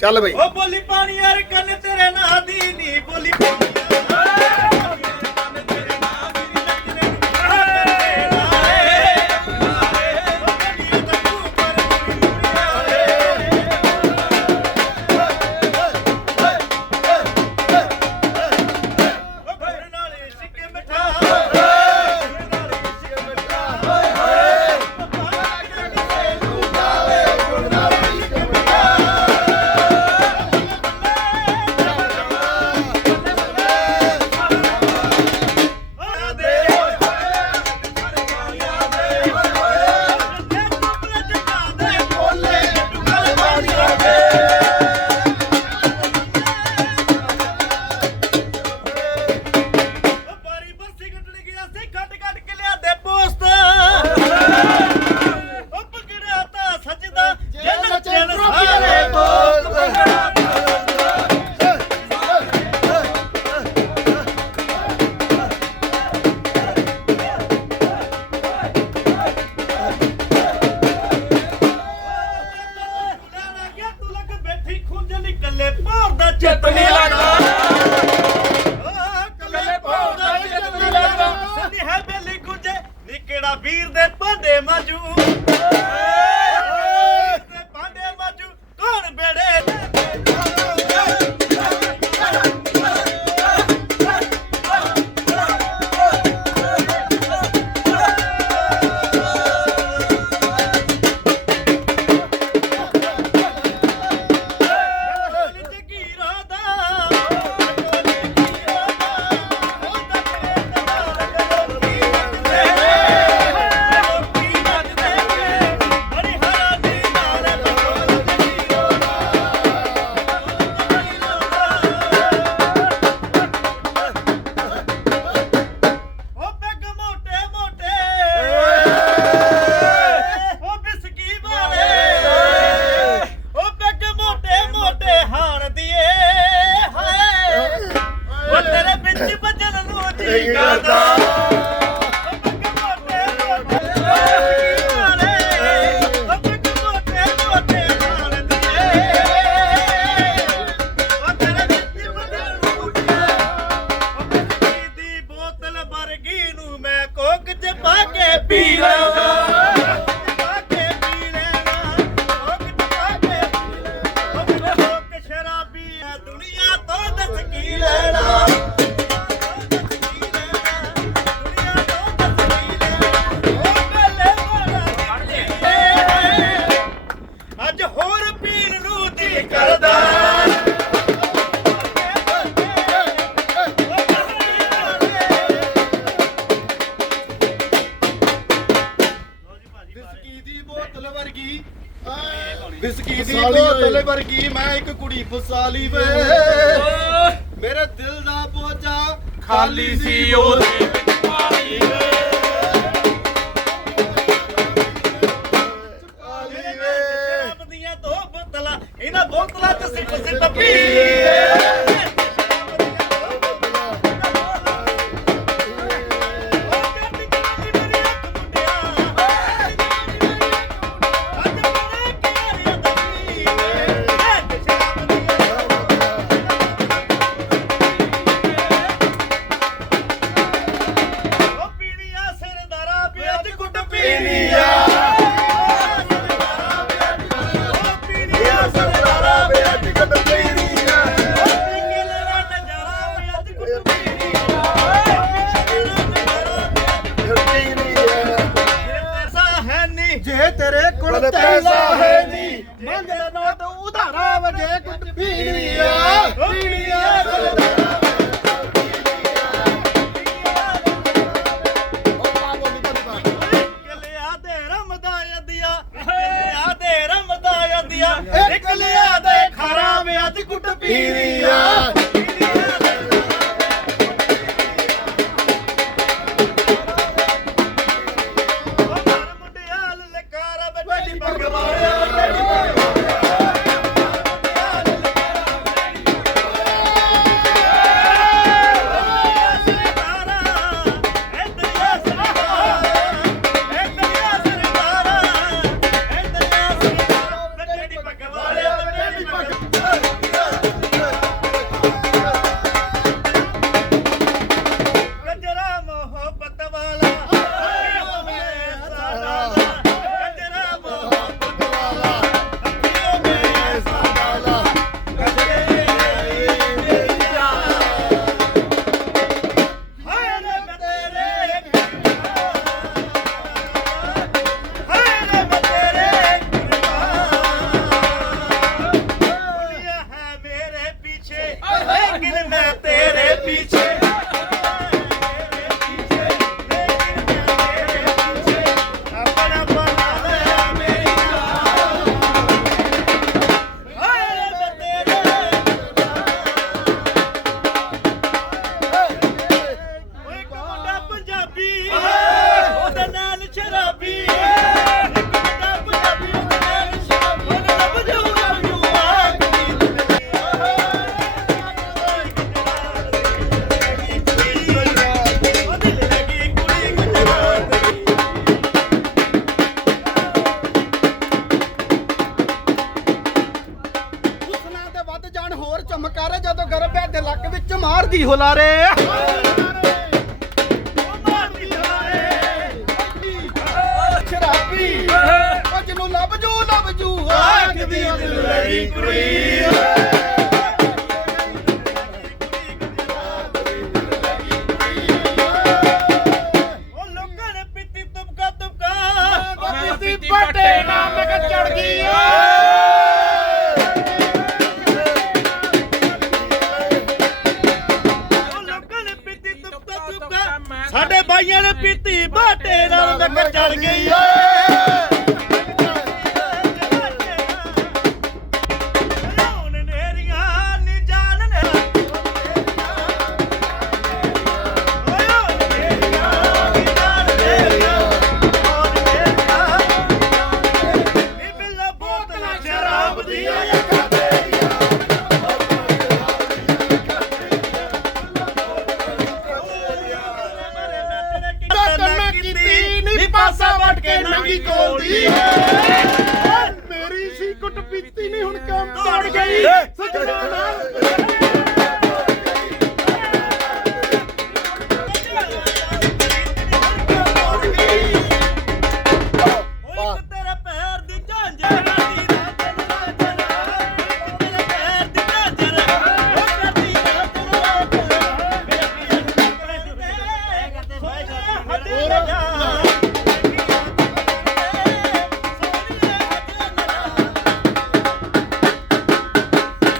ਚੱਲ ਬਈ। ਉਹ ਬੋਲੀ ਪਾਣੀ ਯਾਰ ਕੰਨ ਤੇਰੇ ਨਾਲ ਦੀ ਨੀ ਬੋਲੀ ਪਾਣੀ। ਚਿੱਤ ਵੀਰ ਦੇ ਭਾਂਡੇ ਮਾਜੂ। Obrigada! ਵਰਗੀ ਮੈਂ ਇੱਕ ਕੁੜੀ ਫਸਾਲੀ ਵੇ। ਮੇਰੇ ਦਿਲ ਦਾ ਪੋਚਾ ਖਾਲੀ ਸੀ ਉਹਦੇ ਵਿੱਚ ਪਾਣੀ ਵੇ। ਇਹਨਾਂ ਬੋਤਲਾਂ ਚ ਸਿੱਟ ਸਿੱਟ Speedy. ਹੋਰ ਚਮਕਾਰੇ ਜਦੋਂ ਗਰਭਿਆ ਦੇ ਲੱਕ ਵਿੱਚ ਮਾਰਦੀ ਹੁਲਾਰੇ। ਸ਼ਰਾਬੀ ਉਹ ਜਿਹਨੂੰ ਲੱਭ ਜੂ ਲੱਭ ਜੂ। ਬਾਈਆਂ ਨੇ ਪੀਤੀ ਬਾਟੇ ਨਾਲ ਨਕਰ ਚੜ ਗਈ ਓਏ।